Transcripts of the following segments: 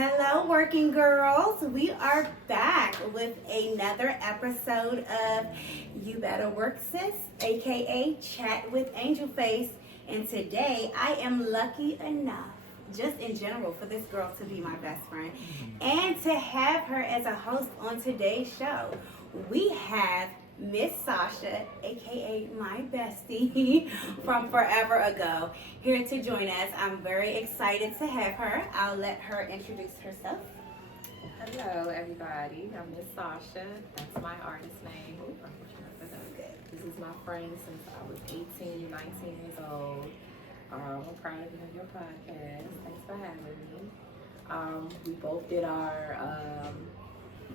Hello, Working Girls. We are back with another episode of You Better Work Sis, aka Chat with Angel Face. And today I am lucky enough, just in general, for this girl to be my best friend and to have her as a host on today's show. We have Miss Sasha, aka my bestie from forever ago, here to join us. I'm very excited to have her. I'll let her introduce herself. Hello, everybody. I'm Miss Sasha. That's my artist name. This is my friend since I was 18, 19 years old. I'm proud to be on your podcast. Thanks for having me. We both did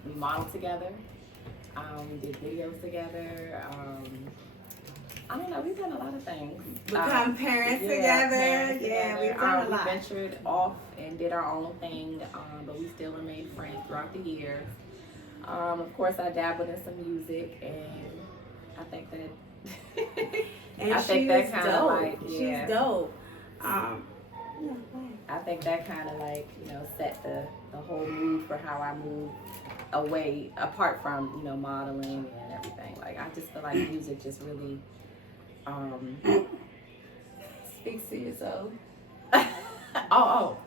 we modeled together. We did videos together. I don't know, we've done a lot of things. Become parents together. Yeah, we've done a lot. We ventured off and did our own thing, but we still remained friends throughout the years. Of course, I dabbled in some music, and I think that and I think that kind of like, she's dope. I think that kind of like, set the whole mood for how I move away, apart from, modeling and everything. Like, I just feel like music just really speaks to your soul. oh,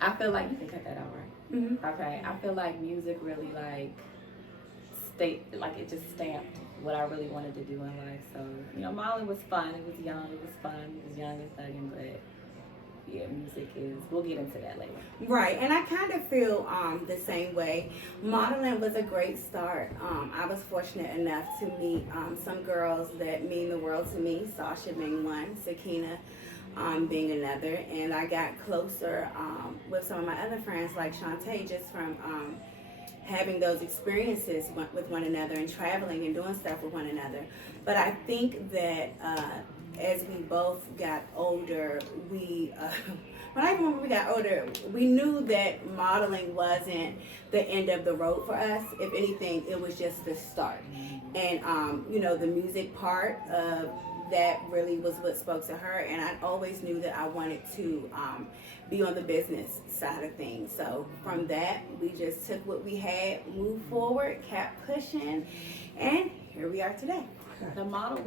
I feel like, you can cut that out, right? Mm-hmm. Okay, I feel like music really it just stamped what I really wanted to do in life. So, modeling was fun. It was young. It was fun. It was young and thugging, but yeah, music is, we'll get into that later. Right, and I kind of feel the same way. Modeling was a great start. I was fortunate enough to meet some girls that mean the world to me, Sasha being one, Sakina being another, and I got closer with some of my other friends like Shantae just from having those experiences with one another and traveling and doing stuff with one another. But I think that as we both got older, when we got older, we knew that modeling wasn't the end of the road for us. If anything, it was just the start. And, the music part of that really was what spoke to her. And I always knew that I wanted to be on the business side of things. So from that, we just took what we had, moved forward, kept pushing, and here we are today. The model.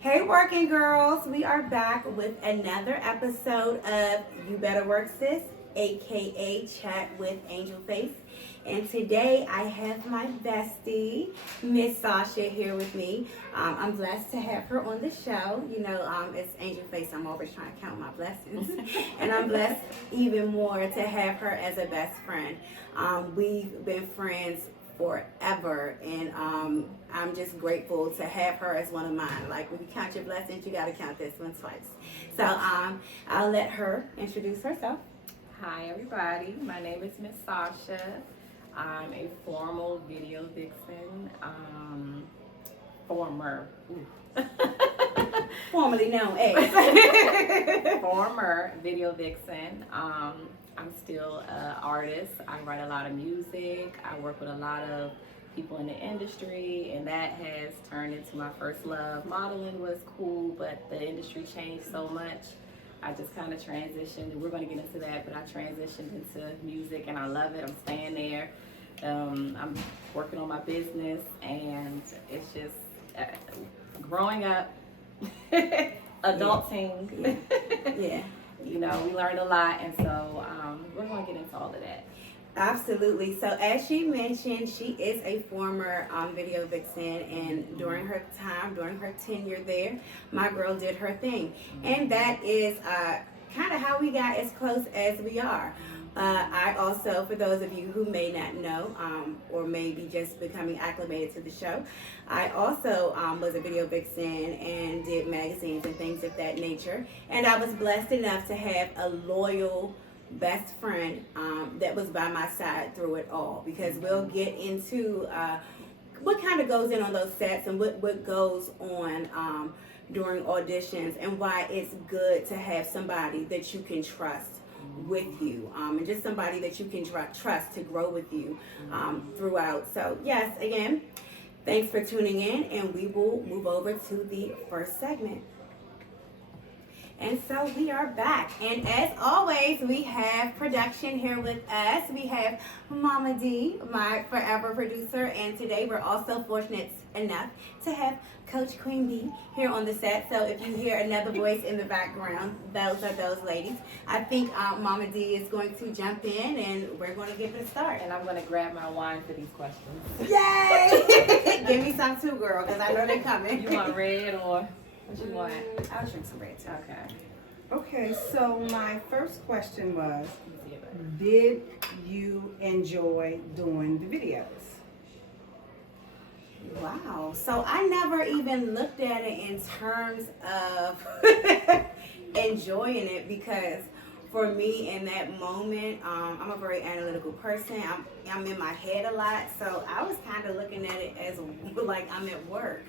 Hey, Working Girls, we are back with another episode of You Better Work Sis, aka Chat with Angel Face. And today I have my bestie, Miss Sasha, here with me. I'm blessed to have her on the show. It's Angel Face. I'm always trying to count my blessings. And I'm blessed even more to have her as a best friend. We've been friends forever, and I'm just grateful to have her as one of mine. Like, when you count your blessings, you got to count this one twice. So I'll let her introduce herself. Hi, everybody. My name is Miss Sasha. I'm a formal video vixen, Formerly known as former video vixen. I'm still an artist. I write a lot of music. I work with a lot of people in the industry, and that has turned into my first love. Modeling was cool, but the industry changed so much. I just kind of transitioned, and we're going to get into that, but I transitioned into music, and I love it. I'm staying there. I'm working on my business, and it's just growing up, adulting. Yeah. We learned a lot, and so we're going to get into all of that. Absolutely. So as she mentioned, she is a former video vixen, and during her tenure there, my girl did her thing. And that is kind of how we got as close as we are. I also, for those of you who may not know, or maybe just becoming acclimated to the show, I also was a video vixen and did magazines and things of that nature. And I was blessed enough to have a loyal best friend that was by my side through it all, because we'll get into what kind of goes in on those sets and what goes on during auditions, and why it's good to have somebody that you can trust with you, and just somebody that you can trust to grow with you throughout. So yes, again, thanks for tuning in, and we will move over to the first segment. And so we are back. And as always, we have production here with us. We have Mama D, my forever producer. And today we're also fortunate enough to have Coach Queen B here on the set. So if you hear another voice in the background, those are those ladies. I think Mama D is going to jump in and we're going to give it a start. And I'm going to grab my wine for these questions. Yay! Give me some too, girl, because I know they're coming. You want red or what you want? I'll drink some red too. Okay. Okay, so my first question was, did you enjoy doing the videos? Wow. So I never even looked at it in terms of enjoying it, because for me in that moment, I'm a very analytical person. I'm in my head a lot. So I was kind of looking at it as like I'm at work.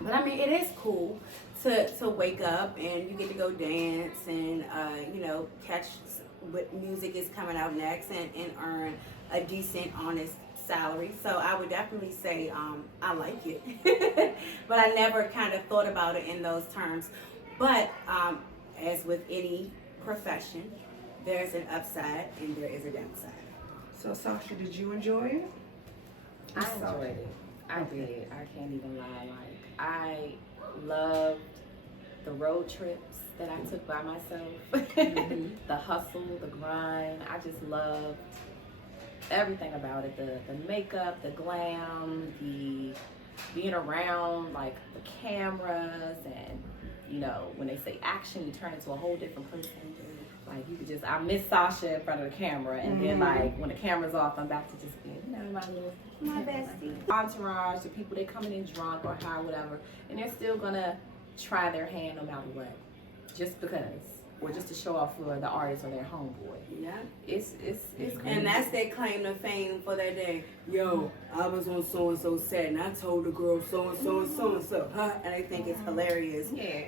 But I mean, it is cool to wake up and you get to go dance and, you know, catch what music is coming out next and earn a decent, honest salary. So I would definitely say I like it. But I never kind of thought about it in those terms. But as with any profession, there's an upside and there is a downside. So Sasha, did you enjoy it? I enjoyed it. I did. I can't even lie. Like, I loved the road trips that I took by myself. The hustle, the grind. I just loved everything about it. The makeup, the glam, the being around like the cameras, and you know, when they say action, you turn into a whole different person. Like you could just, I miss Sasha in front of the camera, and then like when the camera's off, I'm back to just being, you know, my bestie. entourage, the people, they coming in drunk or high, whatever, and they're still gonna try their hand no matter what, just because, or just to show off for the artist or their homeboy. Yeah. It's crazy. And that's their claim to fame for that day. Yo, I was on so and so set and I told the girl so and so and so and so. Huh? And I think it's hilarious. Yeah.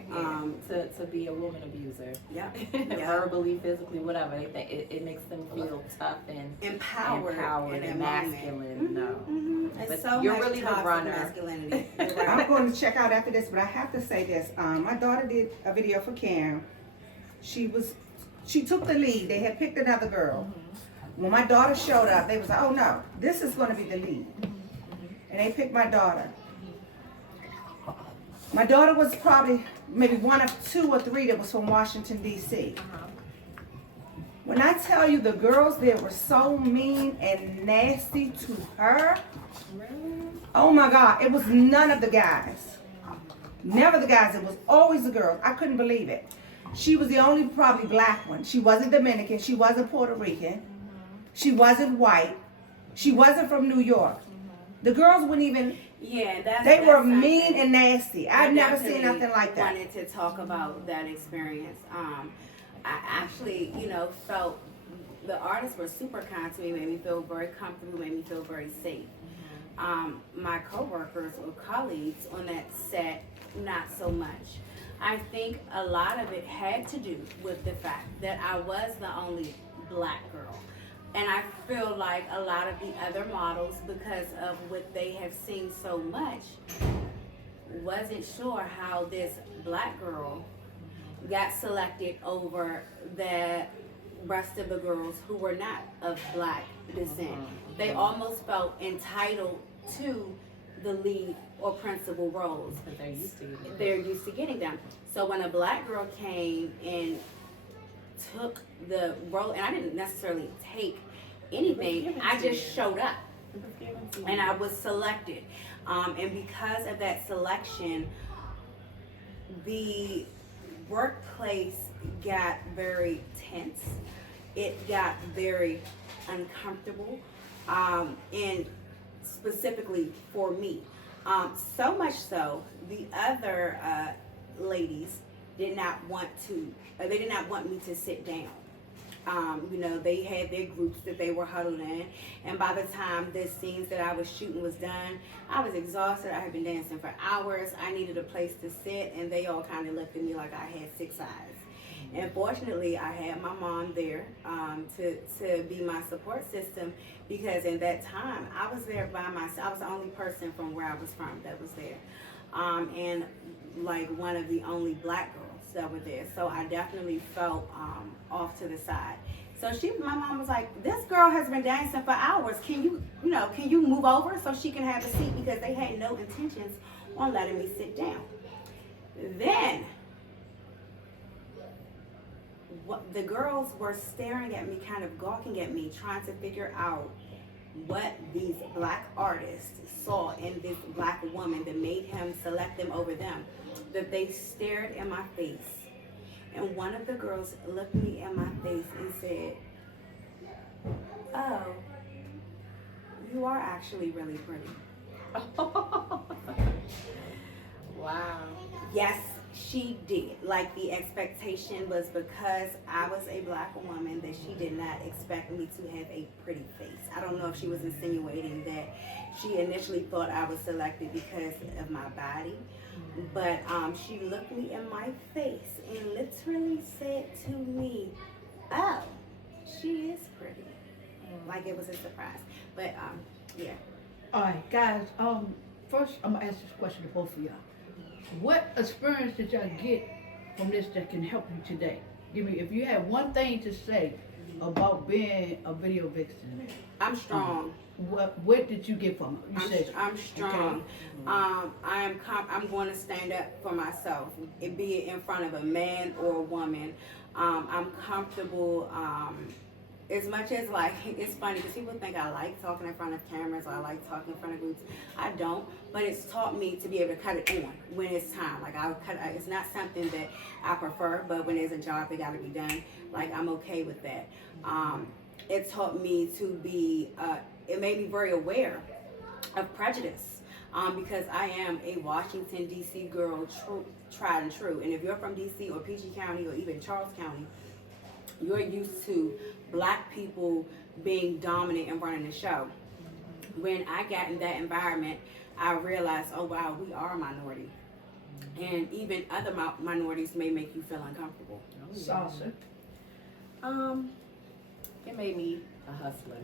To be a woman abuser. Yeah. Verbally, physically, whatever. They think it makes them feel tough and empowered and masculine. No. Mm-hmm. But so you're much really the toxic runner. masculinity. I'm going to check out after this, but I have to say this. My daughter did a video for Cam. She took the lead. They had picked another girl. When my daughter showed up, they was like, oh no, this is going to be the lead. And they picked my daughter. My daughter was probably maybe one of 2 or 3 that was from Washington, D.C. When I tell you the girls there were so mean and nasty to her, oh my God, it was none of the guys. Never the guys, it was always the girls. I couldn't believe it. She was the only probably black one. She wasn't Dominican. She wasn't Puerto Rican. She wasn't white. She wasn't from New York. The girls wouldn't even. Yeah, they were mean and nasty. I've never seen nothing like that. I wanted to talk about that experience. I actually, you know, felt the artists were super kind to me, made me feel very comfortable, made me feel very safe. My coworkers or colleagues on that set, not so much. I think a lot of it had to do with the fact that I was the only black girl. And I feel like a lot of the other models, because of what they have seen so much, wasn't sure how this black girl got selected over the rest of the girls who were not of black descent. They almost felt entitled to the lead or principal roles. But they're used to it. They're used to getting them. So when a black girl came and took the role, and I didn't necessarily take anything, I just showed up and I was selected. And because of that selection, the workplace got very tense. It got very uncomfortable, and specifically for me. So much so, the other ladies did not want me to sit down. You know, they had their groups that they were huddled in, and by the time the scenes that I was shooting was done, I was exhausted. I had been dancing for hours. I needed a place to sit, and they all kind of looked at me like I had 6 eyes. And fortunately, I had my mom there to be my support system, because in that time, I was there by myself. I was the only person from where I was from that was there, and like one of the only black girls. that were there. So I definitely felt off to the side. So my mom was like, this girl has been dancing for hours. Can you move over so she can have a seat? Because they had no intentions on letting me sit down. Then, the girls were staring at me, kind of gawking at me, trying to figure out what these black artists saw in this black woman that made him select them over them. That they stared in my face. And one of the girls looked me in my face and said, oh, you are actually really pretty. Wow. Yes, she did. Like, the expectation was because I was a black woman that she did not expect me to have a pretty face. I don't know if she was insinuating that she initially thought I was selected because of my body. But she looked me in my face and literally said to me, oh, she is pretty. Like it was a surprise. But, yeah. All right, guys. First, I'm gonna ask this question to both of y'all. What experience did y'all get from this that can help you today? Give me, if you had one thing to say about being a video vixen. I'm strong. What did you get from it? You said I'm strong. Okay. I'm going to stand up for myself, be it in front of a man or a woman. I'm comfortable. As much as, like, it's funny because people think I like talking in front of cameras or I like talking in front of groups. I don't, but it's taught me to be able to cut it on when it's time. Like, it's not something that I prefer, but when there's a job that got to be done, like, I'm okay with that. It taught me to be, it made me very aware of prejudice because I am a Washington, D.C. girl, tried and true. And if you're from D.C. or PG County or even Charles County, you're used to black people being dominant and running the show. When I got in that environment, I realized, oh wow, we are a minority. And even other minorities may make you feel uncomfortable. Sasha. It made me a hustler.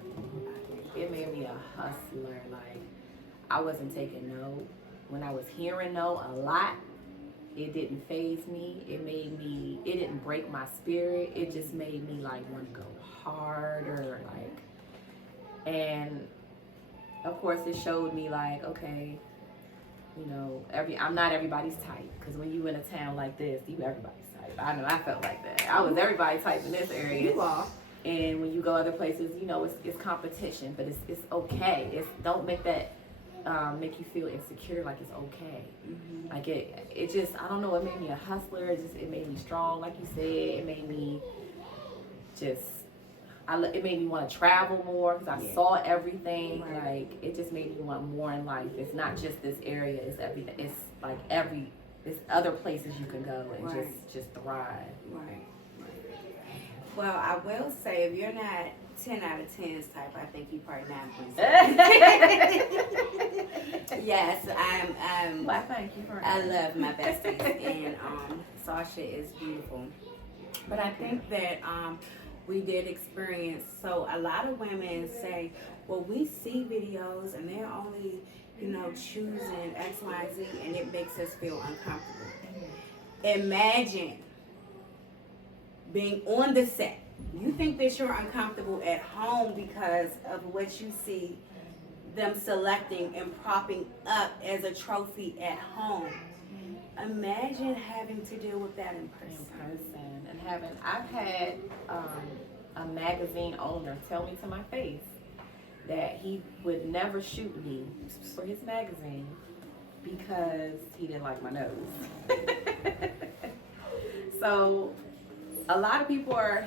It made me a hustler. Like, I wasn't taking no. When I was hearing no a lot, it didn't faze me. It didn't break my spirit. It just made me like want to go harder. Like, and of course it showed me like, okay, you know, I'm not everybody's type. Because when you in a town like this, you everybody's type. I know I felt like that. I was everybody's type in this area. You are. And when you go other places, you know, it's competition, but it's okay. Don't make that make you feel insecure. Like it's okay. Mm-hmm. Like it just, I don't know. It made me a hustler. It made me strong, like you said. It made me it made me want to travel more because I saw everything. Right. Like it just made me want more in life. It's not just this area. It's everything. It's like it's other places you can go and just thrive. Right. Well, I will say, if you're not 10 out of 10's type, I think you probably 9.7. Yes, I'm. Well, thank you for I love my besties, and Sasha is beautiful. But I think that we did experience. So a lot of women say, "Well, we see videos, and they're only, choosing X, Y, and Z, and it makes us feel uncomfortable." Imagine being on the set. You think that you're uncomfortable at home because of what you see them selecting and propping up as a trophy at home. Imagine having to deal with that in person. And I've had a magazine owner tell me to my face that he would never shoot me for his magazine because he didn't like my nose. So a lot of people are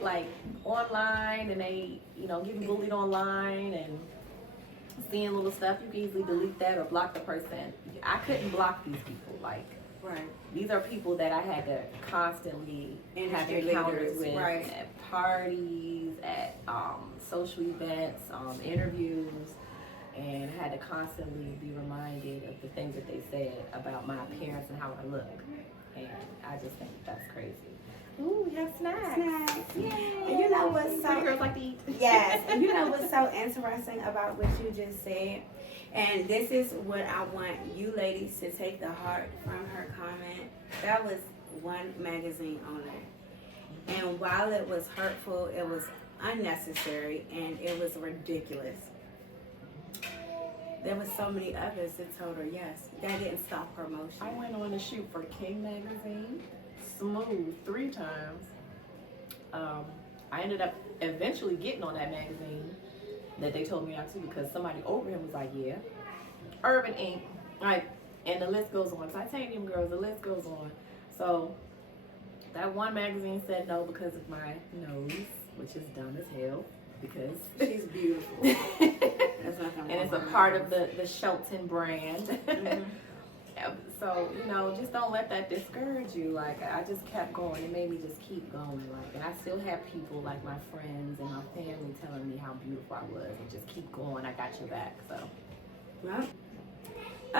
like online and they, getting bullied online and seeing little stuff. You can easily delete that or block the person. I couldn't block these people. Like, these are people that I had to constantly have encounters with at parties, at social events, interviews, and had to constantly be reminded of the things that they said about my appearance and how I look. And I just think that's crazy. Ooh, we have snacks. Yay. And you know what's so girls like to eat. Yes, and you know what's so interesting about what you just said? And this is what I want you ladies to take the heart from her comment. That was one magazine owner. And while it was hurtful, it was unnecessary, and it was ridiculous. There was so many others that told her yes. That didn't stop her motion. I went on a shoot for King magazine, smooth 3 times. I ended up eventually getting on that magazine that they told me not to because somebody over him was like, yeah, Urban Ink, like, and the list goes on. Titanium Girls, the list goes on. So that one magazine said no because of my nose, which is dumb as hell because She's beautiful. There's nothing wrong and it's a with part her. of the Shelton brand. Mhm. So, you know, just don't let that discourage you. Like, I just kept going. It made me just keep going. Like, and I still have people, like my friends and my family, telling me how beautiful I was. And just keep going. I got your back. So. Well,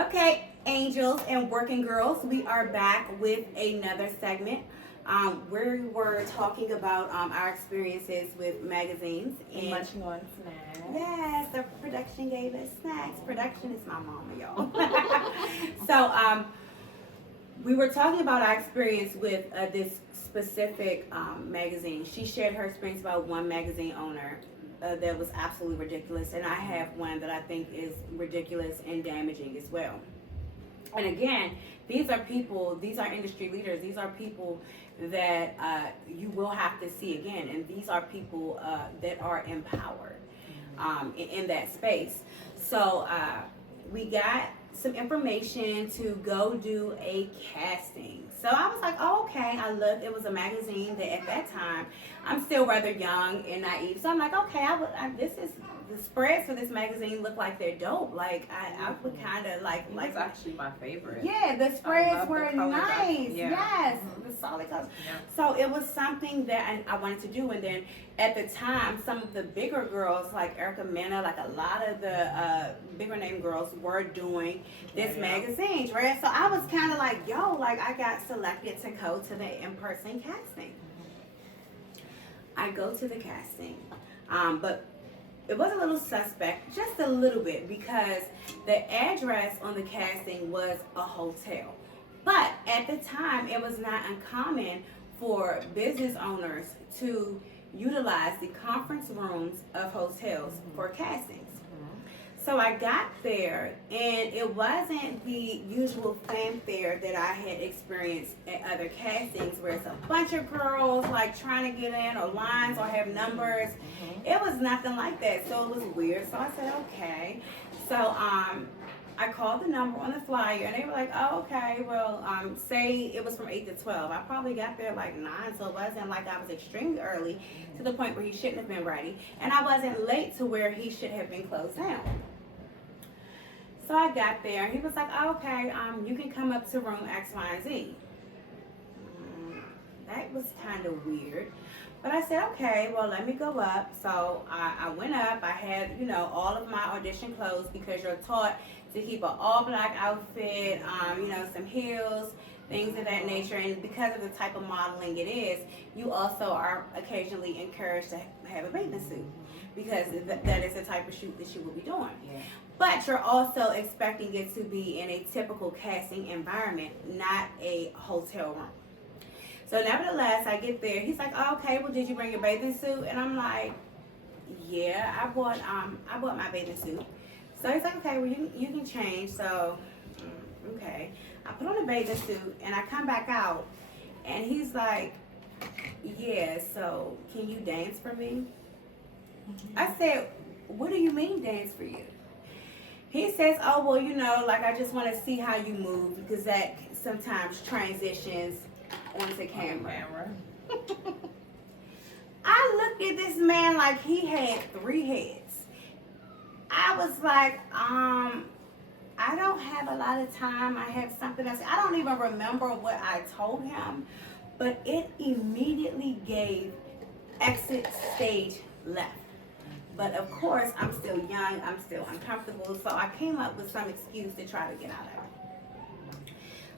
okay, angels and working girls, we are back with another segment. We were talking about our experiences with magazines And munching on snacks. yes, the production gave us snacks. Production is my mama, y'all. So we were talking about our experience with this specific magazine. She shared her experience about one magazine owner that was absolutely ridiculous, and I have one that I think is ridiculous and damaging as well. And again, these are people, these are industry leaders, these are people that you will have to see again, and these are people that are empowered in that space. So we got some information to go do a casting. So I was like, oh, okay. I looked, it was a magazine that at that time, I'm still rather young and naive. So I'm like, okay, the spreads for this magazine look like they're dope. Like I would kind of like It's actually my favorite. yeah, the spreads love the were color nice. yeah. Yes, the solid colors. Yeah. So it was something that I wanted to do. And then at the time, some of the bigger girls, like Erica Mena, like a lot of the bigger name girls were doing this magazine, right? So I was kind of like, yo, like I got selected to go to the in-person casting. I go to the casting, but it was a little suspect, just a little bit, because the address on the casting was a hotel. But at the time, it was not uncommon for business owners to utilize the conference rooms of hotels for castings. So I got there, and it wasn't the usual fanfare that I had experienced at other castings, where it's a bunch of girls like trying to get in, or lines, or have numbers. It was nothing like that, so it was weird. So I said, okay. So I called the number on the flyer, and they were like, oh, okay, well, say it was from 8 to 12. I probably got there like 9, so it wasn't like I was extremely early to the point where he shouldn't have been ready. And I wasn't late to where he should have been closed down. So I got there, and he was like, oh, okay, you can come up to room X, Y, and Z. That was kind of weird. But I said, okay, well, let me go up. So I went up. I had, all of my audition clothes, because you're taught to keep an all-black outfit, some heels, things of that nature. And because of the type of modeling it is, you also are occasionally encouraged to have a bathing suit, because that is the type of shoot that you will be doing. Yeah. But you're also expecting it to be in a typical casting environment, not a hotel room. So nevertheless, I get there. He's like, oh, okay, well, did you bring your bathing suit? And I'm like, yeah, I bought my bathing suit. So he's like, okay, well, you can change. So, okay. I put on a bathing suit, and I come back out, and he's like, yeah, so can you dance for me? I said, what do you mean dance for you? He says, oh, well, like I just want to see how you move, because that sometimes transitions onto camera. I looked at this man like he had 3 heads. I was like, I don't have a lot of time. I have something else. I don't even remember what I told him, but it immediately gave exit stage left. But of course, I'm still young, I'm still uncomfortable, so I came up with some excuse to try to get out of it.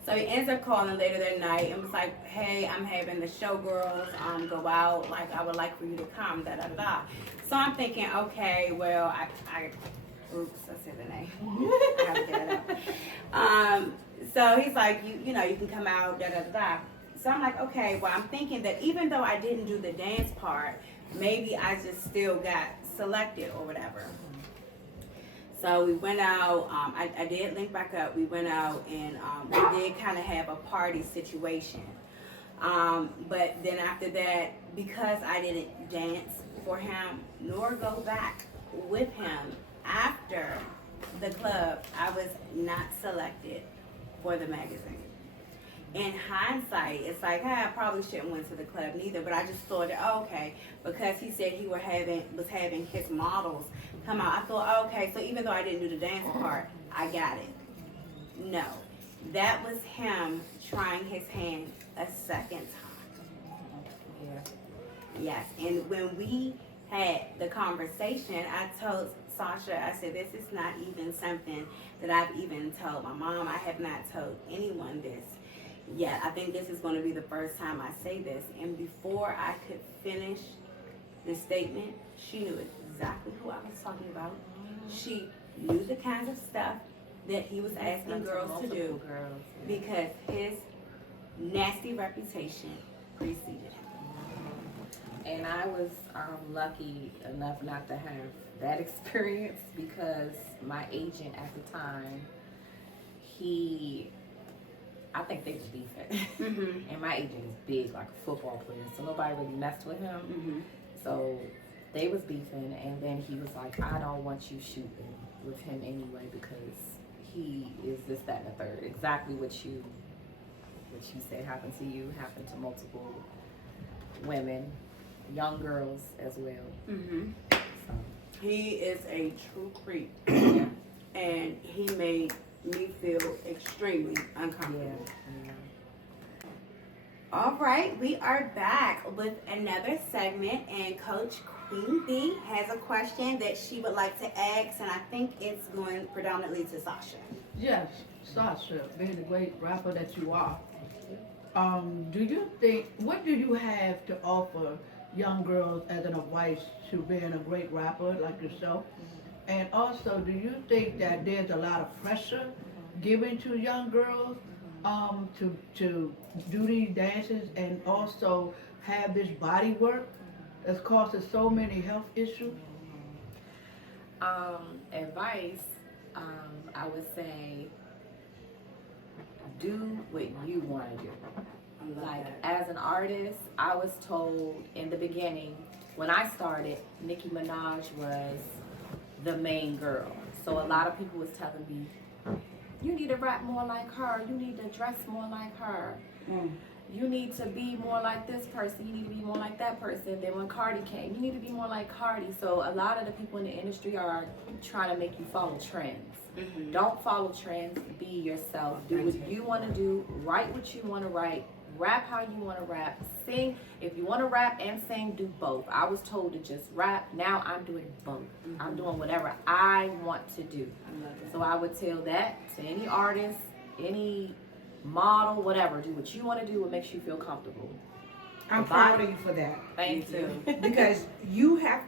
So he ends up calling later that night and was like, hey, I'm having the showgirls go out, like I would like for you to come, da da da da. So I'm thinking, okay, well, oops, I said the name. I gotta get it up. So he's like, you can come out, da da da da. So I'm like, okay, well, I'm thinking that even though I didn't do the dance part, maybe I just still got selected or whatever. So we went out, I did link back up, we went out and we did kind of have a party situation. But then after that, because I didn't dance for him, nor go back with him after the club, I was not selected for the magazine. In hindsight, it's like, I probably shouldn't went to the club neither, but I just thought, oh, okay, because he said he was having his models come out. I thought, oh, okay, so even though I didn't do the dance part, I got it. No, that was him trying his hand a second time. Yeah. Yes, and when we had the conversation, I told Sasha, I said, this is not even something that I've even told my mom. I have not told anyone this yet. I think this is going to be the first time I say this. And before I could finish the statement, she knew exactly who I was talking about. She knew the kinds of stuff that he was asking girls to do because his nasty reputation preceded him. And I was lucky enough not to have that experience because my agent at the time, I think they was beefing. And my agent is big, like a football player, so nobody really messed with him. So they was beefing, and then he was like, I don't want you shooting with him anyway because he is this, that, and the third. Exactly what you said happened to you, happened to multiple women, young girls as well. So. He is a true creep. Yeah. And he made me feel extremely uncomfortable. Yeah. All right, we are back with another segment, and Coach Queen B has a question that she would like to ask, and I think it's going predominantly to Sasha. Yes, Sasha, being the great rapper that you are, do you think, what do you have to offer young girls as an advice to being a great rapper like yourself? And also, do you think that there's a lot of pressure given to young girls to do these dances and also have this body work that's causing so many health issues? Advice, I would say, do what you want to do. Like, as an artist, I was told in the beginning, when I started, Nicki Minaj was the main girl. So a lot of people was telling me, you need to rap more like her, you need to dress more like her. You need to be more like this person, you need to be more like that person. Then when Cardi came, you need to be more like Cardi. So a lot of the people in the industry are trying to make you follow trends. Don't follow trends, be yourself. Do what you want to do, write what you want to write, rap how you want to rap, sing. If you want to rap and sing, do both. I was told to just rap. Now I'm doing both. I'm doing whatever I want to do. So I would tell that to any artist, any model, whatever. Do what you want to do, what makes you feel comfortable. I'm proud of you for that. Thank you. Because you have,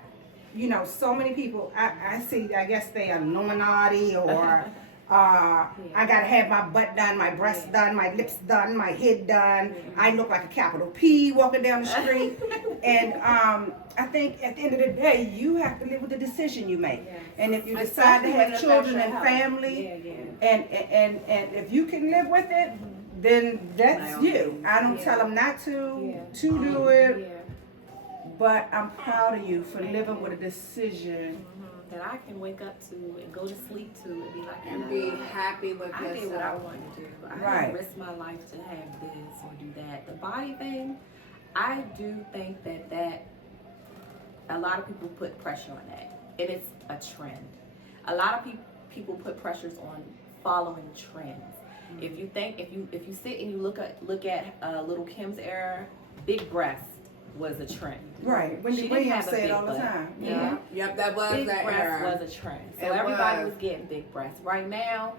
so many people, I see, I guess they are Illuminati or I gotta have my butt done, my breasts done, my lips done, my head done. I look like a capital P walking down the street. And I think at the end of the day, you have to live with the decision you make. And if you decide to have children and family, and if you can live with it, then that's you. I don't tell them not to do it. But I'm proud of you for living with a decision that I can wake up to and go to sleep to and be like, And be happy with yourself. I did what I wanted to do. I didn't risk my life to have this or do that. The body thing, I do think that a lot of people put pressure on that. And it's a trend. A lot of people put pressures on following trends. If you sit and you look at Little Kim's era, big breasts was a trend. Right. When you say it all the time. Yeah. Yep, that was big that breasts era. was a trend. So everybody was getting big breasts. Right now,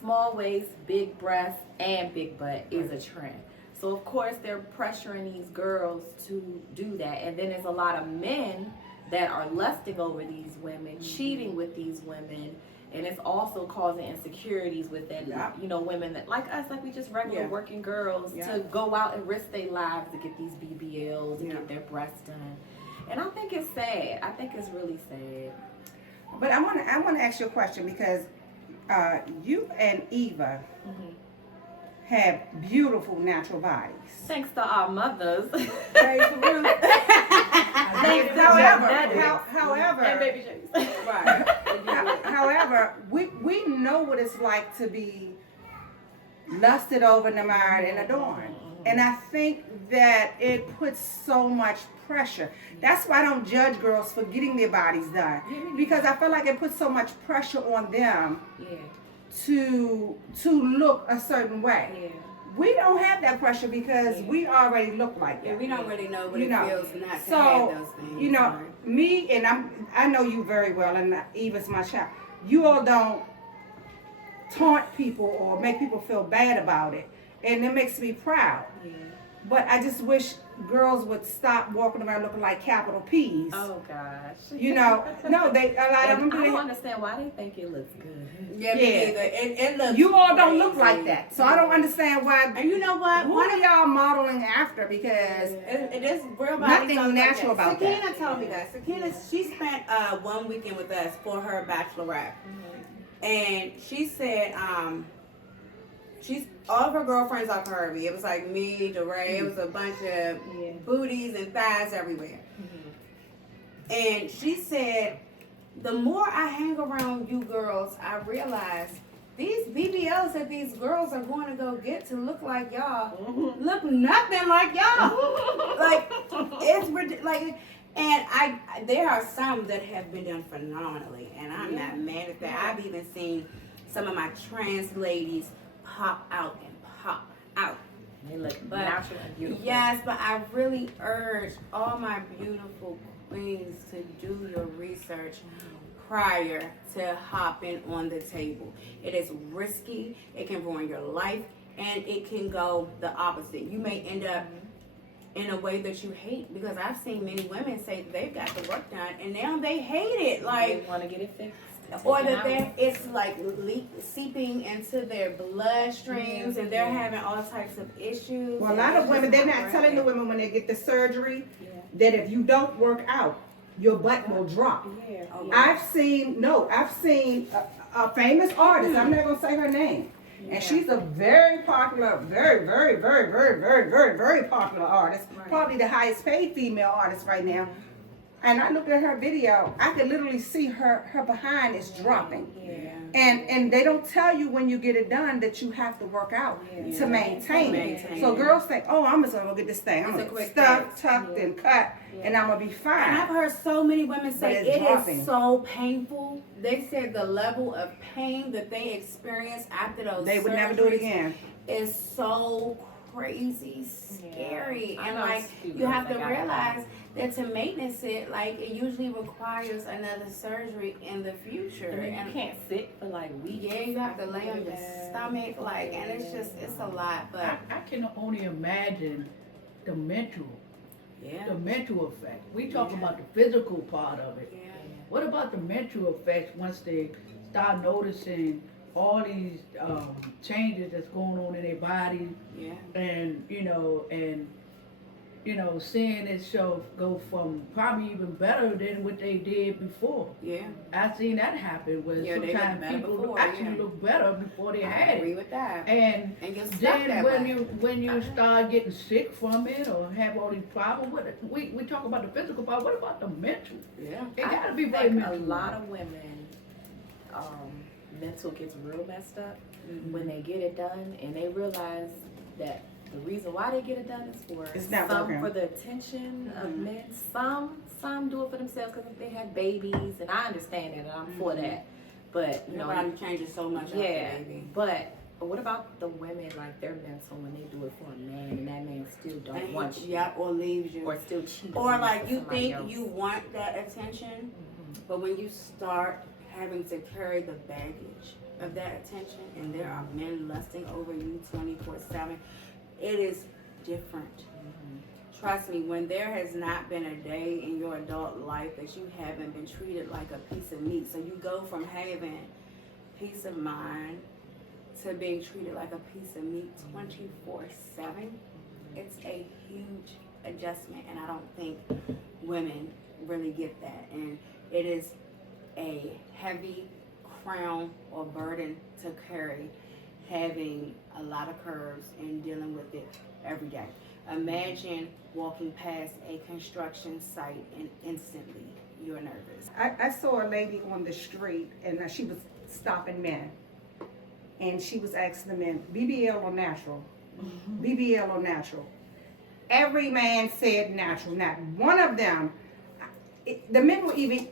small waist, big breasts, and big butt is a trend. So of course they're pressuring these girls to do that. And then there's a lot of men that are lusting over these women, cheating with these women, And it's also causing insecurities within, Yeah. you know, women that like us, like we just regular Yeah. working girls, Yeah. to go out and risk their lives to get these BBLs and Yeah. get their breasts done. And I think it's sad. I think it's really sad. But I want to ask you a question because you and Eva have beautiful natural bodies. Thanks to our mothers. Praise the Lord. Thanks to However, Daddy. however, And baby James. Right. however, we know what it's like to be lusted over and admired and adorned. And I think that it puts so much pressure. That's why I don't judge girls for getting their bodies done. Because I feel like it puts so much pressure on them Yeah. to look a certain way. Yeah. We don't have that pressure because we already look like Yeah, that. we don't really know what You it know, feels not to so, have those things. you know, me and I know you very well, and Eva's my child. You all don't taunt people or make people feel bad about it, and it makes me proud. Yeah. But I just wish girls would stop walking around looking like capital P's. Oh gosh. You know, no, a lot of them And I do. don't understand why they think it looks good. Yeah, me Yeah. neither. It looks You all don't look crazy. like that, so I don't understand why. And you know what? Who are y'all modeling after? Because It is real bodies Nothing don't look natural like about that. that. Sakina told me that. Sakina, she spent 1 weekend with us for her bachelorette, and she said she's all of her girlfriends are curvy. It was like me, DeRay. It was a bunch of booties and thighs everywhere. And she said, the more I hang around you girls, I realize these BBLs that these girls are going to go get to look like y'all look nothing like y'all. Like it's like, and there are some that have been done phenomenally, and I'm not mad at that. I've even seen some of my trans ladies pop out and pop out. They look But natural and beautiful. yes, but I really urge all my beautiful queens to do your research prior to hopping on the table. It is risky, it can ruin your life, and it can go the opposite. You may end up in a way that you hate, because I've seen many women say they've got the work done and now they hate it. Like, they want to get it fixed. or that it's like seeping into their bloodstreams and they're having all types of issues. well, a lot of women, they're not telling the women when they get the surgery that if you don't work out, your butt will drop. Yeah. Oh, I've seen a famous artist, I'm not going to say her name, and she's a very popular, very, very, very, very, very, very, very popular artist, probably the highest paid female artist right now. And I looked at her video, I could literally see her behind is dropping. Yeah. And they don't tell you when you get it done that you have to work out to maintain it. Maintain So it. girls think, oh, I'm just gonna go get this thing. I'm It's a gonna quick stuff, fix. tucked, and cut, and I'm gonna be And I've fine. heard so many women say But it's it dropping. is so painful. They said the level of pain that they experience after those They would never do it surgeries again. is so crazy scary. I And know like, few you have girls to that got realize that to maintenance it, like, it usually requires another surgery in the future. And you can't sit for like weeks. Yeah, you have to lay on your stomach, like, and it's a lot. But I can only imagine the mental effect. We talk about the physical part of it. yeah. What about the mental effects once they start noticing all these changes that's going on in their body, Yeah. and seeing it show go from probably even better than what they did before. Yeah. I've seen that happen where Yeah, they look sometimes better people before, actually yeah. look better before they I had agree it. with that. And And you're stuck then that when way. you start getting sick from it or have all these problems, we talk about the physical part. What about the mental? Yeah. It I gotta be very think a mental. lot of women, mental gets real messed up when they get it done, and they realize that the reason why they get it done is for It's not some working. for the attention of men. Some do it for themselves because they have babies, and I understand that, and I'm for that. But you Your know, body changes so much yeah. after baby. But what about the women, like their mental when they do it for a man, and that man still don't And want you, yeah, or leaves you. or still cheating, Or on like for you somebody think else? you want that attention, but when you start having to carry the baggage of that attention, and there are men lusting over you 24/7, it is different. Trust me, when there has not been a day in your adult life that you haven't been treated like a piece of meat, so you go from having peace of mind to being treated like a piece of meat 24/7, it's a huge adjustment, and I don't think women really get that. And it is a heavy crown or burden to carry, having a lot of curves and dealing with it every day. Imagine walking past a construction site and instantly you're nervous. I saw a lady on the street, and she was stopping men, and she was asking the men, BBL or natural? BBL or natural? Every man said natural. Not one of them. The men were even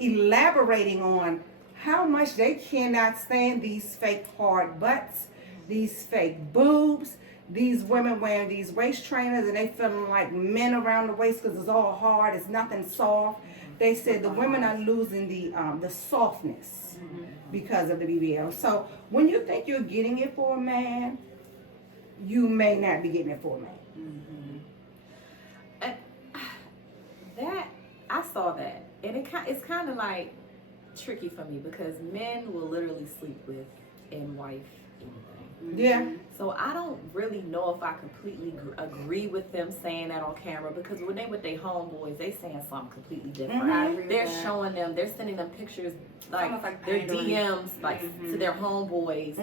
elaborating on how much they cannot stand these fake hard butts, these fake boobs, these women wearing these waist trainers, and they feeling like men around the waist because it's all hard, it's nothing soft. They said the women are losing the softness because of the BBL. So when you think you're getting it for a man, you may not be getting it for a man. And that, I saw that, and it's kind of like tricky for me because men will literally sleep with and wife anything. Yeah. So I don't really know if I completely agree with them saying that on camera, because when they with their homeboys, they saying something completely different. I agree with They're that. showing them, they're sending them pictures Almost like like their pandering. DMs like to their homeboys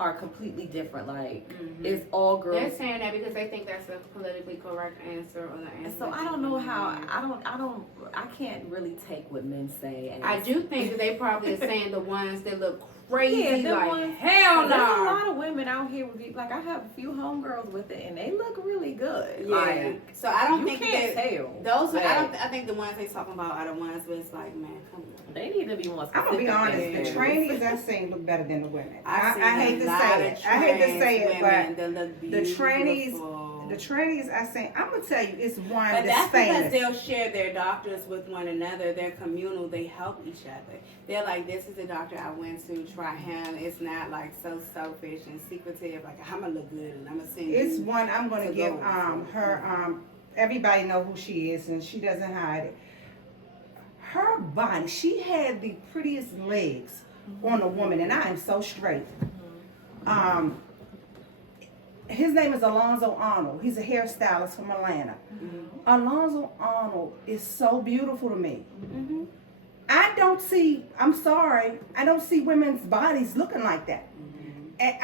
are completely different. Like it's all girls. They're saying that because they think that's a politically correct answer or the answer. And so I don't know how I can't really take what men say. As, I do think that they probably are saying the ones that look crazy, Yeah, them like ones- hell There's a no. lot of women out here with like I have a few homegirls with it, and they look really good. Yeah. Like So I don't you think can't that tell. those. Like, I think the ones they talking about are the ones where it's like, man, come on. they need to be more I'm specific. gonna be honest, than the that. trainees I seen look better than the women. I seen hate a to lot say of it. I hate to say it, trans women that look but the trainees, beautiful. the trainees I seen, I'm gonna tell you, it's one But that's that's because famous. they'll share their doctors with one another. They're communal. They help each other. They're like, this is the doctor I went to. Try him. It's not like so selfish and secretive. Like, I'm gonna look good and I'm gonna send It's you. one I'm gonna to give go. her everybody know who she is and she doesn't hide it. Her body, she had the prettiest legs on a woman, and I am so straight. His name is Alonzo Arnold. He's a hairstylist from Atlanta. Alonzo Arnold is so beautiful to me. I'm sorry, I don't see women's bodies looking like that. And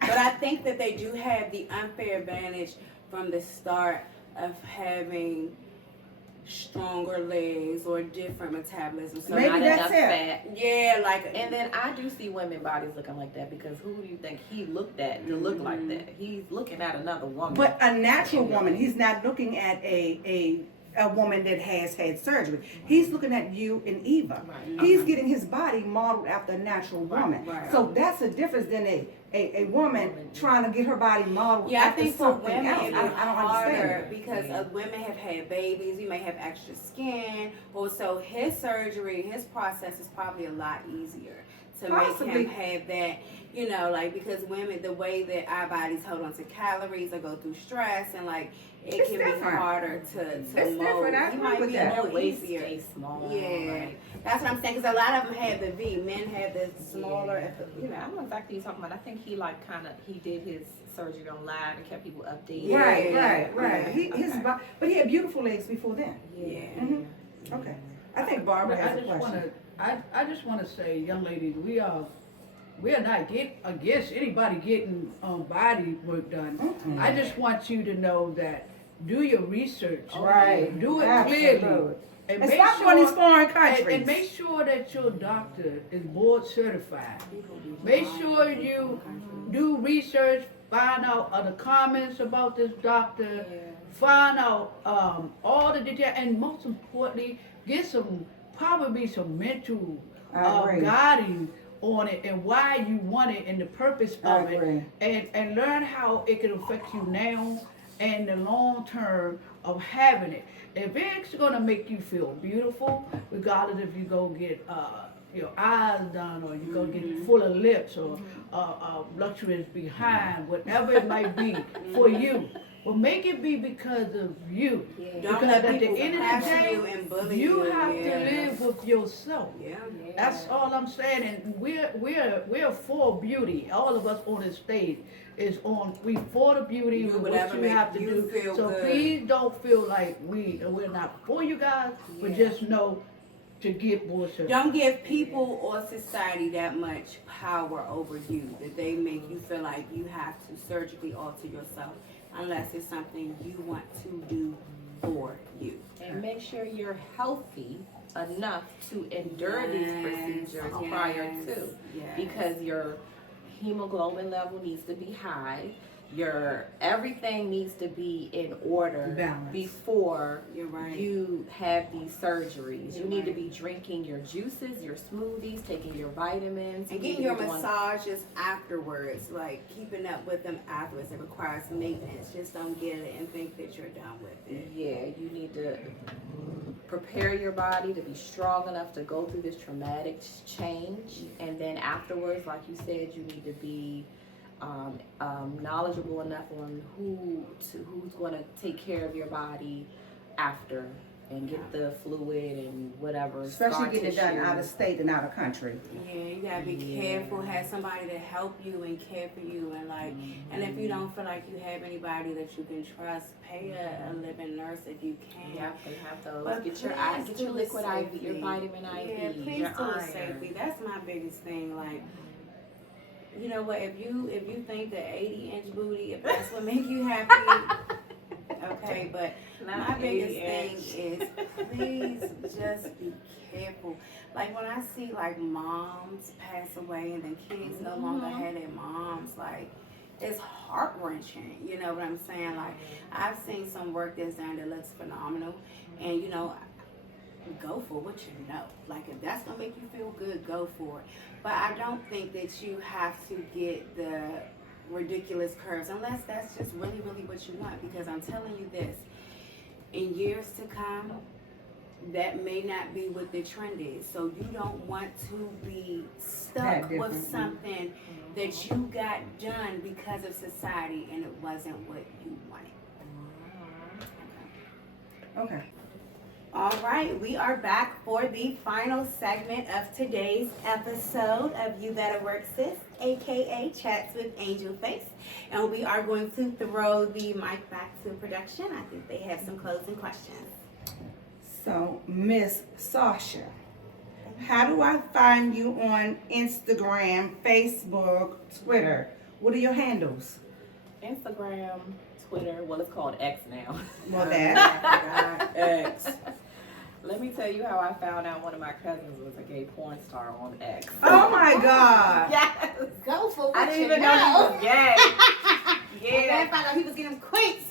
But I think that they do have the unfair advantage from the start of having stronger legs or different metabolism. So Maybe Not that's enough it. fat. yeah, like And then I do see women bodies looking like that because who do you think he looked at to look like that? He's looking at another woman. But a natural woman, he's not looking at a woman that has had surgery. He's looking at you and Eva. Right. He's getting his body modeled after a natural woman. right. So that's a difference than a woman trying to get her body modeled yeah, I after think for something women else. it is I don't understand harder it. because women have had babies. You may have extra skin. Also, his surgery, his process is probably a lot easier to Possibly. make him have that. You know, like because women, the way that our bodies hold on to calories or go through stress and like it It's can different. be harder to It's mold. different. I He agree might with be that. their more waist easier. stays small. Yeah, Like, that's what I'm saying. Because a lot of them have the V. Men have the smaller. yeah. At the, you know, I don't know exactly what you're talking about. I think he like kind of he did his surgery on live and kept people updated. Yeah. Right. Yeah. His Okay. body, but he had beautiful legs before then. yeah. Mhm. Okay. I think Barbara has a just question. I just wanna say, young ladies, we are not against anybody getting body work done. Mm-mm. I just want you to know that do your research. Right. Do it Absolutely. clearly. And And make stop going to these sure, foreign and countries. make sure that your doctor is board certified. Make sure you do research, find out other comments about this doctor, find out all the details, and most importantly, get probably some mental I agree. guiding on it and why you want it and the purpose I of agree. it, and learn how it can affect you now and the long term of having it. If it's gonna make you feel beautiful, regardless if you go get your eyes done or you go get full of lips or luxurious behind, whatever it might be for you, Well, make it be because of you. Yeah. Don't Because let at the people end of harass the day, you and bully you you. have Yeah. to live with yourself. Yeah. That's all I'm saying, and we're for beauty. All of us on this stage is on. We for the beauty. Do with whatever what you make have to you do. feel So good. please don't feel like we're not for you guys, but Yeah. just know to get more service. Don't give people or society that much power over you that they make you feel like you have to surgically alter yourself unless it's something you want to do for you. And make sure you're healthy enough to endure these Yes, procedures yes, prior to. yes. Because your hemoglobin level needs to be high. Your everything needs to be in order Balance. before You're right. you have these surgeries. You're you need to right. be drinking your juices, your smoothies, taking your vitamins, And you need getting your to be doing- massages afterwards, like keeping up with them afterwards, it requires maintenance. Just don't get it and think that you're done with it. Yeah, you need to prepare your body to be strong enough to go through this traumatic change, and then afterwards, like you said, you need to be knowledgeable enough on who's going to take care of your body after and get the fluid and whatever. Especially scar getting it done tissue. out of state and out of country. Yeah, you gotta be careful, have somebody to help you and care for you, and like, and if you don't feel like you have anybody that you can trust, pay a living nurse if you can. You have to have those. But Get your please get your do it liquid IV, your safely. vitamin IV, Yeah, please your do it iron. safely. That's my biggest thing. Like, you know what? If you think the 80-inch booty, if that's what make you happy, okay. But Not my biggest 80 thing inch. is please just be careful. Like when I see like moms pass away and then kids no longer have their moms, like it's heart wrenching. You know what I'm saying? Like I've seen some work that's done that looks phenomenal, and you know, go for what you know. Like if that's gonna make you feel good, go for it. But I don't think that you have to get the ridiculous curves unless that's just really, really what you want. Because I'm telling you this, in years to come, that may not be what the trend is. So you don't want to be stuck with something that you got done because of society and it wasn't what you wanted. Okay. All right, we are back for the final segment of today's episode of You Better Work Sis, aka Chats with Angel Face. And we are going to throw the mic back to production. I think they have some closing questions. So, Miss Sasha, how do I find you on Instagram, Facebook, Twitter? What are your handles? Instagram, Twitter, well, it's called X now. Well, that. X. Let me tell you how I found out one of my cousins was a gay porn star on X. Oh my God. Yes! Go for what I didn't you even know he was gay. And then Yeah. found out he was getting quints.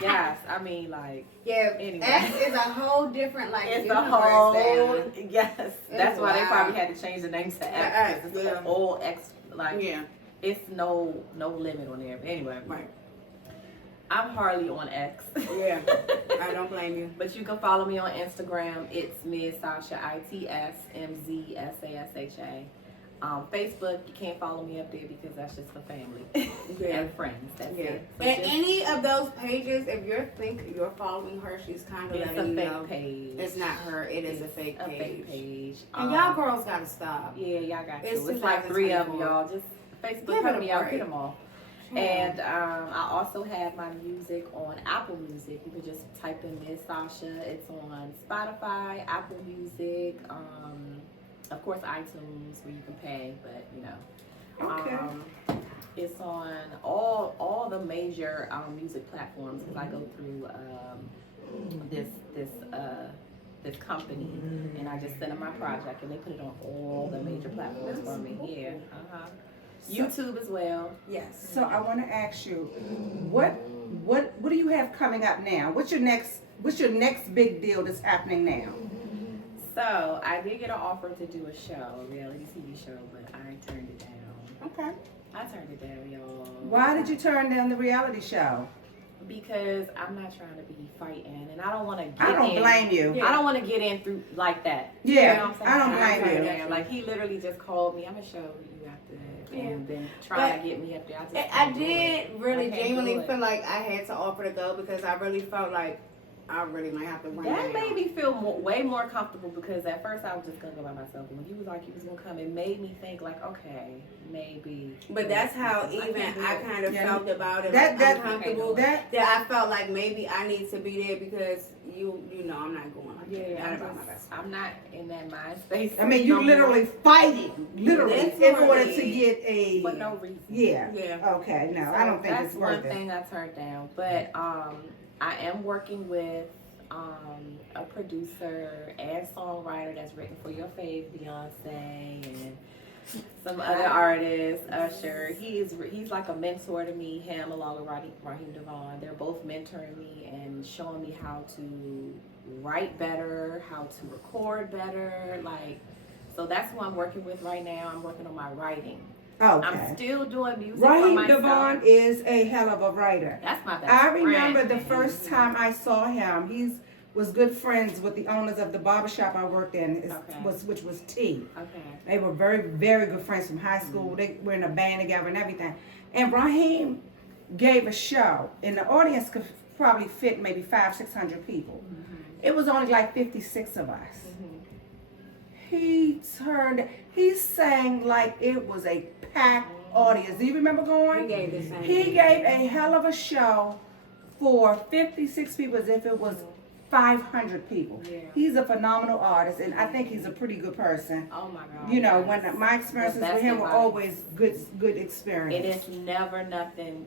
Yes, I mean, like, Yeah, Anyway. X is a whole different, like, it's the universe whole, now. yes. That's why they wild. probably had to change the name to X. X, 'Cause it's yeah. an old X, like, Yeah, it's no limit on there. But anyway, right. I'm hardly on X. Yeah, I don't blame you. But you can follow me on Instagram. It's Ms. Sasha, ITS MZ SASHA. Facebook, you can't follow me up there because that's just for family and friends. That's Yeah. it. So And just- any of those pages, if you're following her, she's kind of it's letting a you fake know page. it's not her. It is a fake A page. fake page. And y'all girls gotta stop. Yeah, y'all got It's to. It's like 3 of them, 2024. y'all. Just Facebook, Give it help a me out, break. get them off. And I also have my music on Apple Music. You can just type in Miss Sasha. It's on Spotify, Apple Music, of course iTunes where you can pay, but you know. Okay. It's on all the major music platforms because I go through this company and I just send them my project and they put it on all the major platforms for me. Yeah. YouTube as well. Yes. So I want to ask you, what do you have coming up now? What's your next big deal that's happening now? So I did get an offer to do a show, a reality TV show, but I turned it down. Okay. I turned it down, y'all. Why did you turn down the reality show? Because I'm not trying to be fighting, and I don't want to get I don't in. blame you. I don't want to get in through like that. Yeah, You know what I'm saying? I don't I'm blame you. there. Like, he literally just called me. I'm going to show you after that. Yeah. And then trying to get me up there. I just I can't do did it. really I can't do genuinely it. feel like I had to offer to go because I really felt like I really might have to run That down. made me feel way more comfortable because at first I was just gonna go by myself. And when he was like he was gonna come, it made me think like, okay, maybe. But that's how I even can't do I it. kind of Yeah. felt about it. That- Like, that- I'm comfortable. that- That I felt like maybe I need to be there because you know I'm not going like that. Yeah, Not about my best. I'm not in that mind space. I mean, you no literally fighting, literally, in Literally. order to get a. more, for no reason. Yeah. Yeah. Okay. No, So I don't think that's it's worth one it. thing I turned down. But I am working with a producer and songwriter that's written for your fave Beyonce and some other artists. Usher. He's like a mentor to me. Him along with Raheem Devon. They're both mentoring me and showing me how to write better, how to record better. Like, so that's who I'm working with right now. I'm working on my writing. Okay. I'm still doing music for Raheem myself. Devon is a hell of a writer. That's my best I remember friend. the first time I saw him. He was good friends with the owners of the barbershop I worked in, which was T. Okay. They were very, very good friends from high school. They were in a band together and everything. And Raheem gave a show, and the audience could probably fit maybe 500-600 people. It was only like 56 of us. He sang like it was a packed audience. Do you remember going? He gave the same. He gave a hell of a show for 56 people as if it was 500 people. Yeah. He's a phenomenal artist, and I think he's a pretty good person. Oh my God. You know, yes. when my experiences The with best him were advice. always good It experience. is never nothing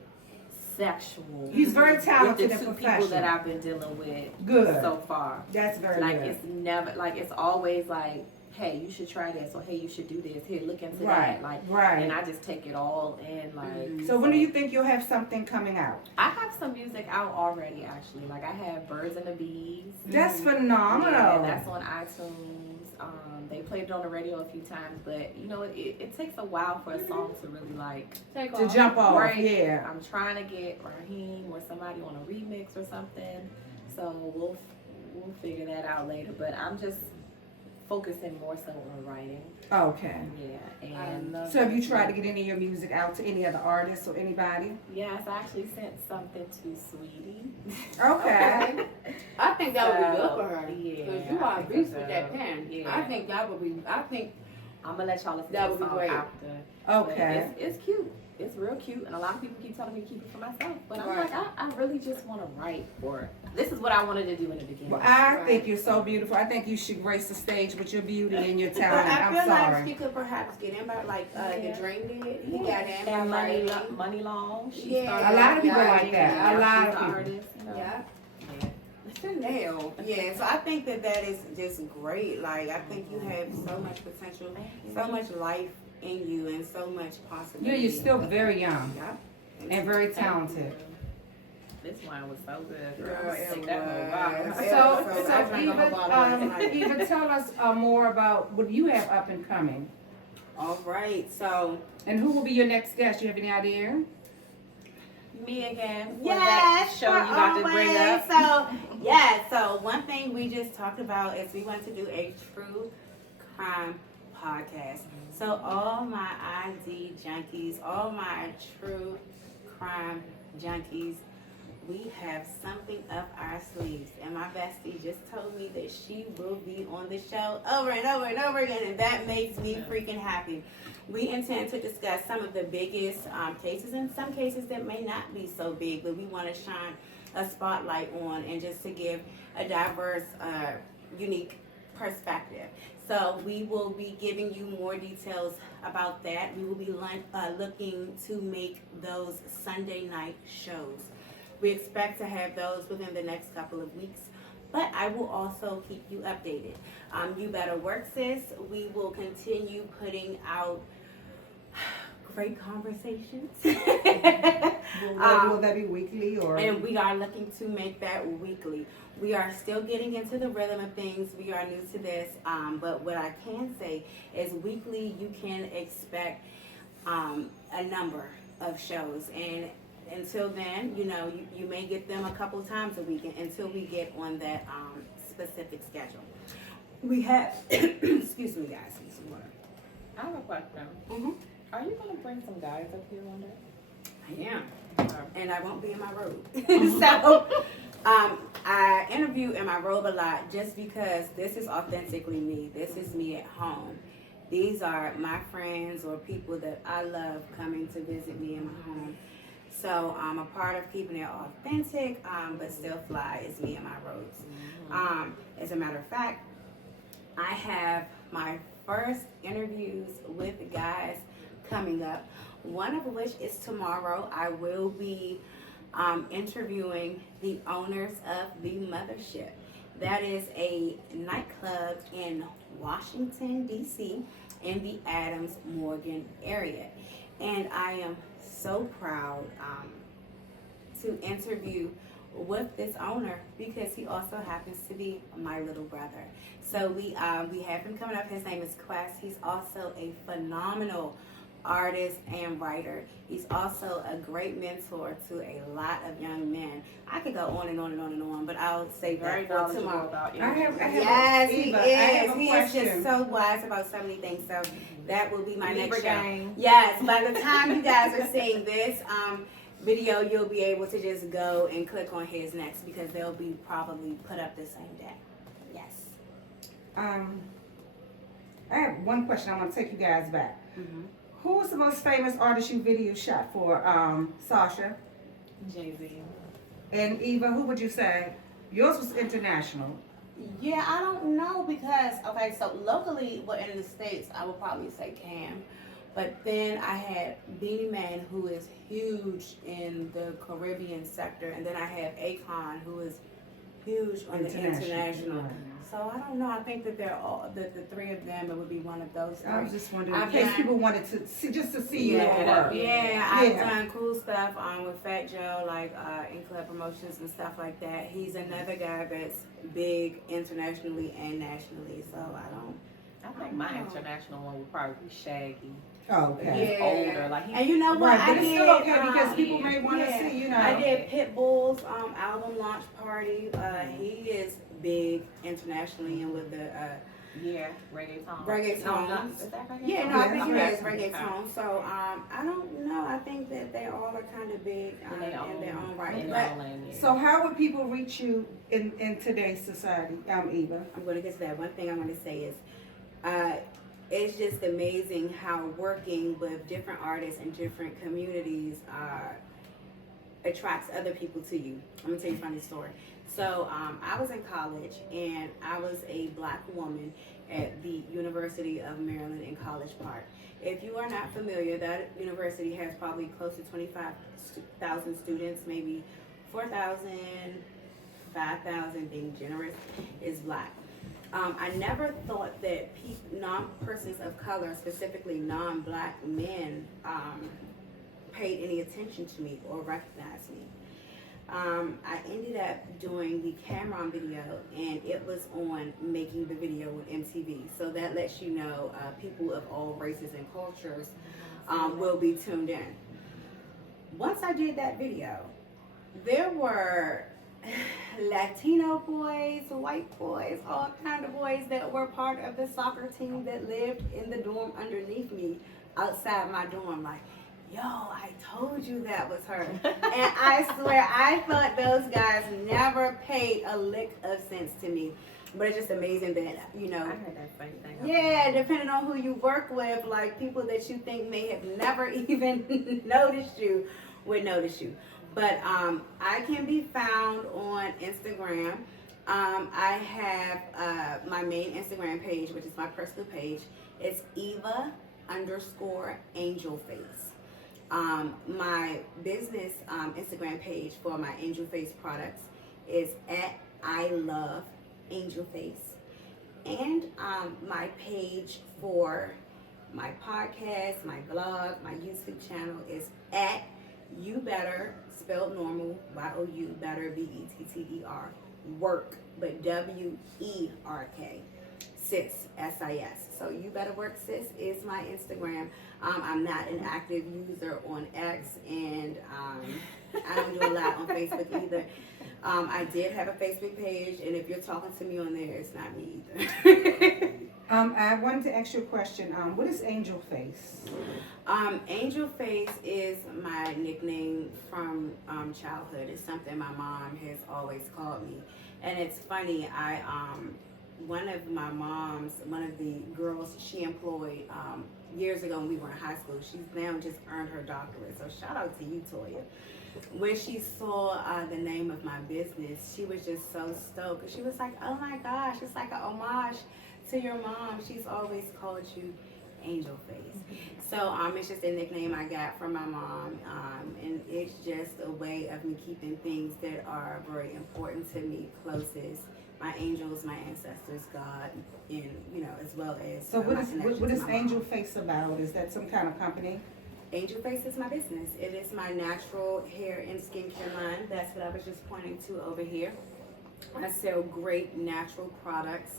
sexual. He's very talented with the and two people that professional. I've been dealing with Good. so far. That's very Like good. it's never like it's always like, hey, you should try this, or hey, you should do this. Here, look into Right, that. Like, right. and I just take it all in. Like, So when do you think you'll have something coming out? I have some music out already, actually. Like I have Birds and the Bees. That's phenomenal. Yeah, that's on iTunes. They played it on the radio a few times, but you know, it takes a while for a song to really like Take To off. jump off, Right. yeah. I'm trying to get Raheem or somebody on a remix or something. So we'll figure that out later. But I'm just focusing more so on writing. Okay. Yeah. And So have you tried to get any of your music out to any other artists or anybody? yes, I actually sent something to Sweetie. Okay. I think that would be good So, for her. yeah, Because you I are a think beast so. with that pen. Yeah. I think that would be. I think I'm gonna let y'all listen That to would the be song great. after. Okay. But it's cute. It's real cute, and a lot of people keep telling me to keep it for myself. But I'm Right. like, I really just want to write for it. This is what I wanted to do in the beginning. Well, I Right. think you're so beautiful. I think you should grace the stage with your beauty and your But talent. I I'm feel like sorry. she could perhaps get in by like Yeah. the Dream did. He got in by And writing. Money Long. She Yeah. started A lot of people writing, like that. yeah, A lot she's of an people. artist, you know. Yeah. Yeah. Chanel. Yeah, so I think that is just great. Like, I think you have so much potential, so much life in you, and so much possibility. You're still very young Yeah. and very talented. This wine was so good. Girl, Girl, it take that whole was. bottle. Yeah, So so I drank a whole bottle last night. Eva, tell us more about what you have up and coming. All right, so And who will be your next guest? You have any idea? Me again. For yes, that show for you about to bring always. up. So yeah, so one thing we just talked about is we want to do a true crime podcast. So all my ID junkies, all my true crime junkies, we have something up our sleeves. And my bestie just told me that she will be on the show over and over and over again, and that makes me freaking happy. We intend to discuss some of the biggest cases, and some cases that may not be so big, but we want to shine a spotlight on, and just to give a diverse, unique perspective. So we will be giving you more details about that. We will be looking to make those Sunday night shows. We expect to have those within the next couple of weeks, but I will also keep you updated. You better work, sis. We will continue putting out great conversations. Will that be weekly or? And we are looking to make that weekly. We are still getting into the rhythm of things. We are new to this, but what I can say is weekly you can expect a number of shows, and until then, you know, you may get them a couple times a week until we get on that specific schedule. We have, excuse me, guys, need some water. I have a question. Mm-hmm. Are you gonna bring some guys up here one day? I am. Okay. And I won't be in my robe. So I interview in my robe a lot just because this is authentically me. This is me at home. These are my friends or people that I love coming to visit me in my home. So a part of keeping it authentic, but still fly, is me in my robes. As a matter of fact, I have my first interviews with guys coming up, one of which is tomorrow. I will be interviewing the owners of the Mothership. That is a nightclub in Washington, D.C., in the Adams-Morgan area. And I am so proud to interview with this owner because he also happens to be my little brother. So we have him coming up. His name is Quest. He's also a phenomenal artist and writer. He's also a great mentor to a lot of young men. I could go on and on and on and on, but I'll save that for tomorrow. Yes, he is. He is just so wise about so many things. So that will be my next show. Yes, by the time you guys are seeing this video, you'll be able to just go and click on his next because they'll be probably put up the same day. Yes. I have one question. I want to take you guys back. Mm-hmm. Who was the most famous artist you video shot for, Sasha? Jay-Z. And Eva, who would you say? Yours was international. Yeah, I don't know because, okay, so locally, well, in the States, I would probably say Cam. But then I had Beanie Man, who is huge in the Caribbean sector. And then I have Akon, who is huge on the international. Right. So I don't know. I think that they're all, the three of them, it would be one of those three. I was just wondering, in I've case done- people wanted to see, just to see you Yeah, at work. I've Yeah. done cool stuff with Fat Joe, like in club promotions and stuff like that. He's another guy that's big internationally and nationally. So I think my international one would probably be Shaggy. Oh, okay. He's older, like And you know what? Right, I but it's did, still okay because people may want to yeah. see, you know. I did Pitbull's album launch party. He is big internationally and with the Yeah, reggaeton. reggaeton. Is that reggaeton? Yeah, no, I think Okay. it is reggaeton. So I don't know. I think that they all are kind of big in their own right. In But their own lane, yeah. So how would people reach you in today's society, Eva? I'm going to get to that. One thing I'm going to say is it's just amazing how working with different artists in different communities attracts other people to you. I'm going to tell you a funny story. So I was in college and I was a black woman at the University of Maryland in College Park. If you are not familiar, that university has probably close to 25,000 students, maybe 4,000, 5,000, being generous, is black. I never thought that persons of color, specifically non-black men, paid any attention to me or recognized me. I ended up doing the Cameron video, and it was on Making the Video with MTV. So that lets you know people of all races and cultures will be tuned in. Once I did that video, there were Latino boys, white boys, all kind of boys that were part of the soccer team that lived in the dorm underneath me, outside my dorm, like, yo, I told you that was her. And I swear, I thought those guys never paid a lick of sense to me. But it's just amazing that, you know. I heard that same thing. Yeah, depending on who you work with, like people that you think may have never even noticed you would notice you. But I can be found on Instagram. I have my main Instagram page, which is my personal page. It's Eva_AngelFace. My business Instagram page for my Angel Face products is at I Love Angel Face. And my page for my podcast, my blog, my YouTube channel is at You Better, spelled normal, Y-O-U, better, B-E-T-T-E-R, work, but W-E-R-K. sis, S-I-S. So You Better Work Sis is my Instagram. I'm not an active user on X, and I don't do a lot on Facebook either. I did have a Facebook page, and if you're talking to me on there, it's not me either. I wanted to ask you a question. What is Angel Face? Angel Face is my nickname from childhood. It's something my mom has always called me. And it's funny, one of the girls she employed years ago when we were in high school, she's now just earned her doctorate. So shout out to you, Toya. When she saw the name of my business, she was just so stoked. She was like, oh my gosh, it's like an homage to your mom. She's always called you Angel Face. So it's just a nickname I got from my mom, and it's just a way of me keeping things that are very important to me closest. My angels, my ancestors, God, and as well as. So my connection what to is my Angel mom. Face about? Is that some kind of company? Angel Face is my business. It is my natural hair and skincare line. That's what I was just pointing to over here. I sell great natural products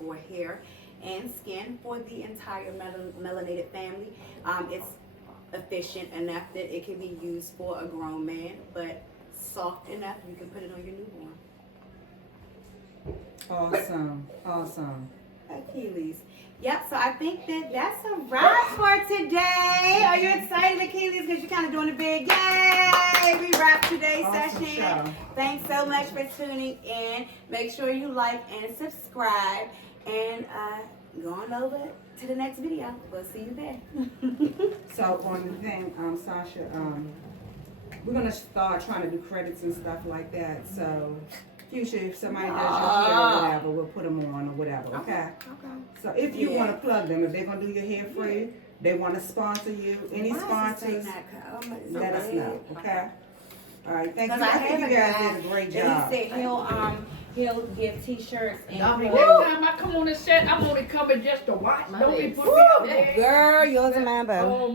for hair and skin for the entire melanated family. It's efficient enough that it can be used for a grown man, but soft enough you can put it on your newborn. Awesome. Achilles. Yep, so I think that's a wrap for today. Are you excited, Achilles? Because you're kind of doing a big yay. We wrap today's Awesome session. show. Thanks so much for tuning in. Make sure you like and subscribe. And go on over to the next video. We'll see you there. So on the thing, Sasha, we're gonna start trying to do credits and stuff like that. So future, if somebody does your hair or whatever, we'll put them on or whatever. Okay. So if you want to plug them, if they're gonna do your hair free, they want to sponsor you. Any sponsors, let us know. Okay. All right. Thank you. I think you guys did a great job. And he said he'll give T-shirts and Next time I come on the set, I'm only coming just to watch. Don't be putting me out there. girl, yours and mine both. Oh,